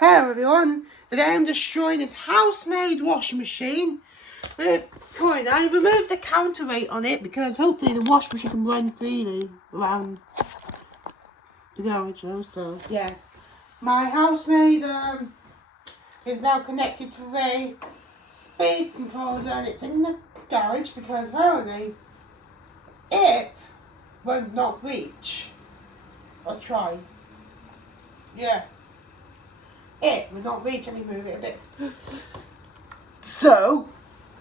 Hello everyone, today I'm destroying this house-made washing machine with coin. I removed the counterweight on it because hopefully the washing machine can run freely around the garage. So yeah, my house-made is now connected to a speed controller and it's in the garage because apparently it will not reach. I'll try. Yeah. It would not reach. Let me move it a bit. So,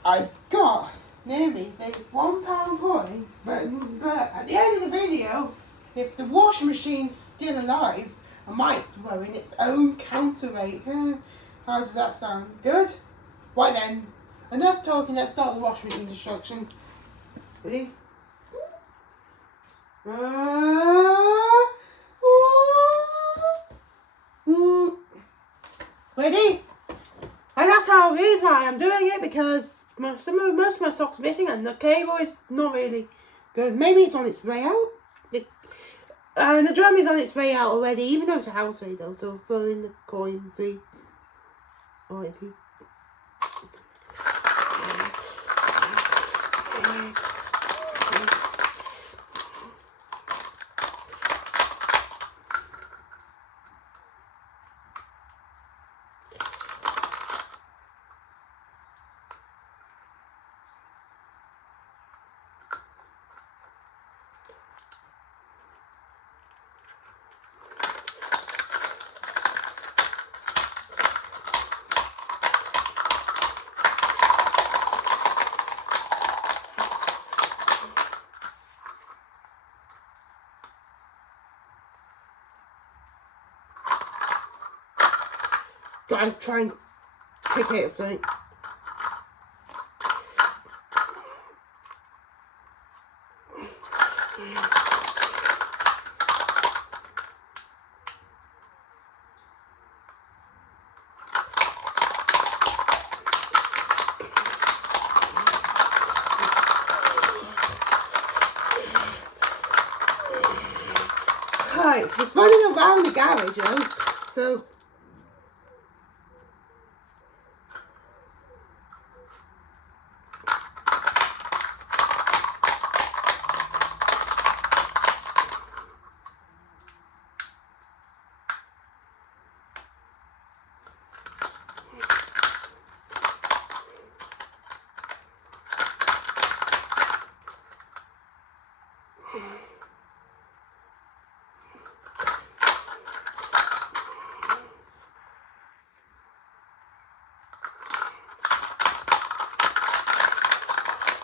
I've got nearly the £1 coin, but at the end of the video, if the washing machine's still alive, I might throw in its own counterweight. How does that sound? Good? Right then, enough talking, let's start the washing machine destruction. Ready? Ready? And that's how it is why I'm doing it, because most of my socks are missing and the cable is not really good. Maybe it's on its way out. And the drum is on its way out already, even though it's a house made though, so throw in the coin 3. Alright, 3. Gotta try and pick it, so. Right, it's running around the garage, so.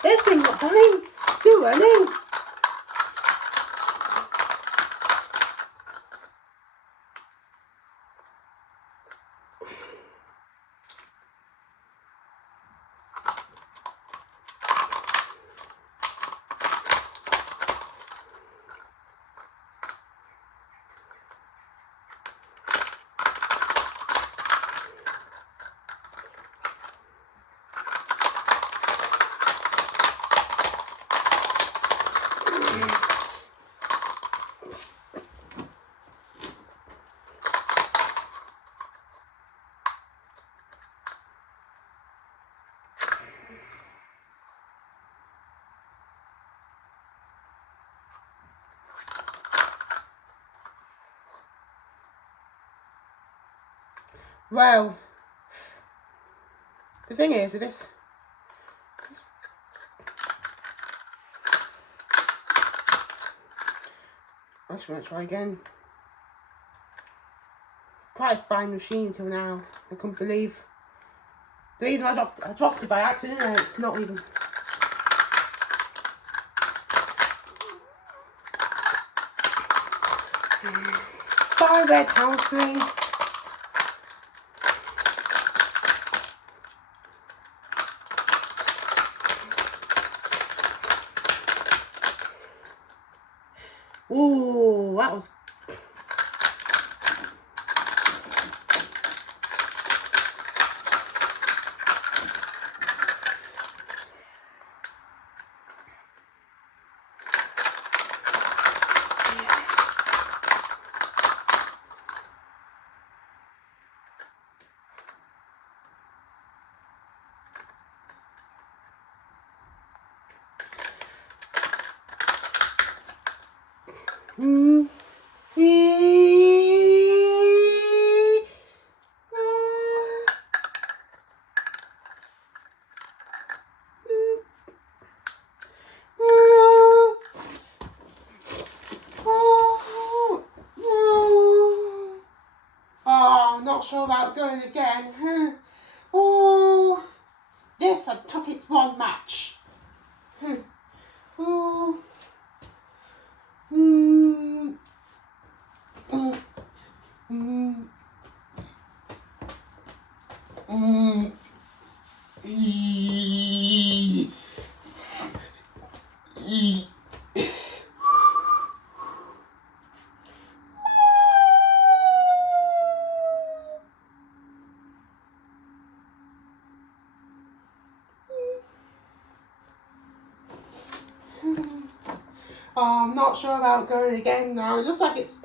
This thing's not dying, still running. Well, the thing is with this I just want to try again. Quite a fine machine until now. I couldn't believe. The reason I dropped it by accident, and it's not even. 5 red pound string. Ooh, that was. Mm. Oh, I'm not sure about going again. Oh, this I took its one match. Oh. Mm. Mm. Mm. Mm. Eee. Eee. Oh, I'm not sure about going again now. It looks like it's...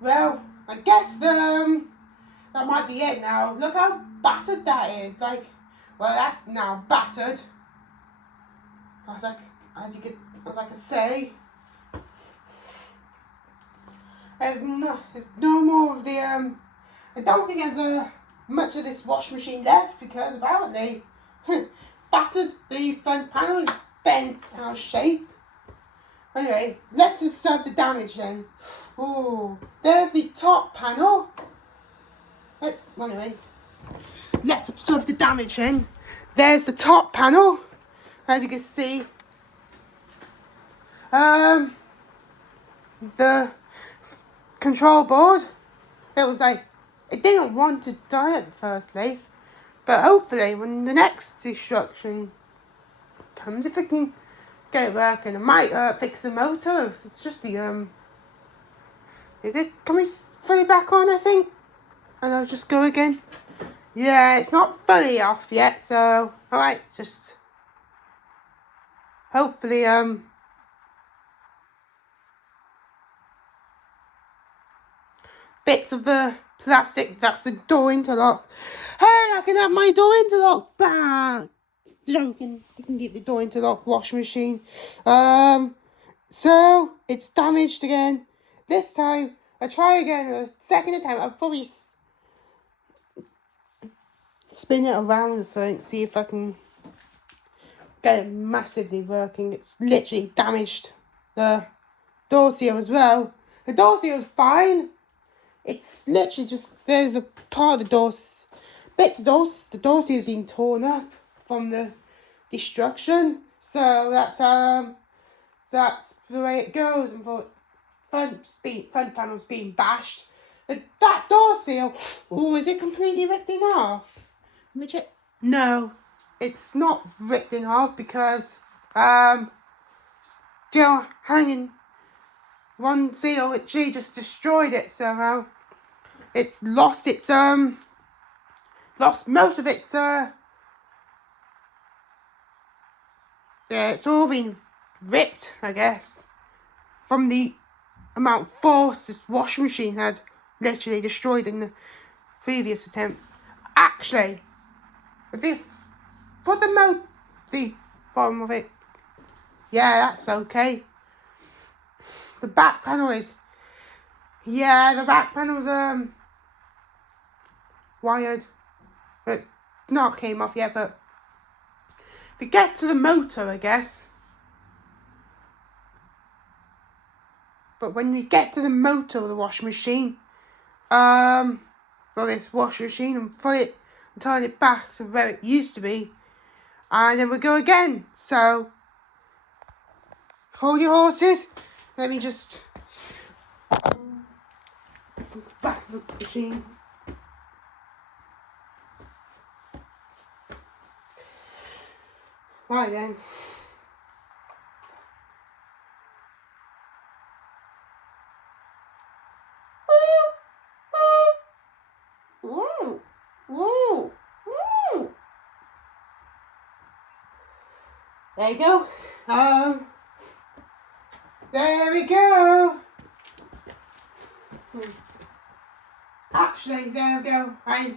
Well, I guess that might be it now. Look how battered that is. Like, well, that's now battered. As I could say. There's no more of the I don't think there's much of this washing machine left because apparently battered. The front panel is bent out of shape. Anyway, let's observe the damage then. Oh, there's the top panel. Let's observe the damage then. There's the top panel, as you can see. The control board. It was like it didn't want to die at the first place, but hopefully when the next destruction comes, if it can get it working, it might fix the motor. It's just the can we put it back on, I think? And I'll just go again. Yeah, it's not fully off yet, so alright, just hopefully bits of the plastic, that's the door interlock. Hey, I can have my door interlock back. You can get the door interlock washing machine. So it's damaged again. This time I try again a second attempt. I'll probably spin it around or something, see if I can get it massively working. It's literally damaged the door seal as well. The door seal is fine. It's literally just, there's a part of the door, bits of the door seal has been torn up from the destruction. So that's the way it goes. And for front panel's being bashed. That door seal, oh, is it completely ripped in half? Let me check. No, it's not ripped in half because still hanging one seal. She just destroyed it somehow. It's lost most of its yeah, it's all been ripped, I guess, from the amount of force this washing machine had literally destroyed in the previous attempt. Actually, if put the bottom of it, yeah, that's okay. The back panel is, yeah, the back panel's wired, but not came off yet. But if you get to the motor, I guess. But when we get to the motor of the washing machine, well, this washing machine, and put it and turn it back to where it used to be, and then we go again. So hold your horses. Let me just back to the machine. Right then. Woo! Woo! Woo! There you go. There we go. Actually, there we go. I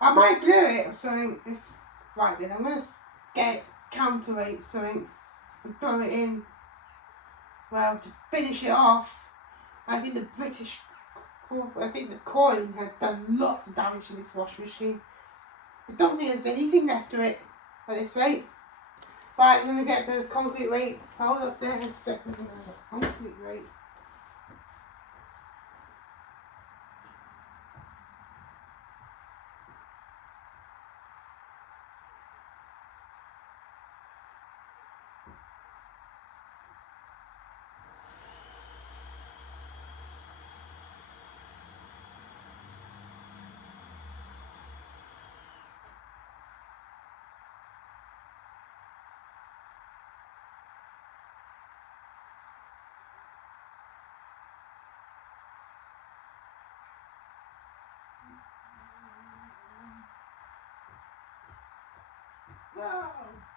might glue it or something. Right then, I'm gonna get counterweight or something and throw it in. Well, to finish it off, I think the coin had done lots of damage to this washing machine. I don't think there's anything left of it at this rate. Right, I'm gonna get the concrete rate. Hold up there a second. Concrete rate.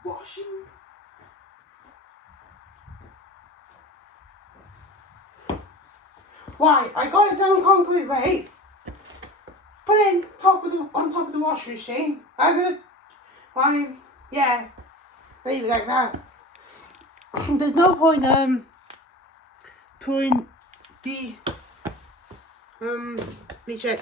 Washing. Right, I got its own concrete rate. Put it on top of the washing machine. Yeah, leave it like that. There's no point putting the let me check.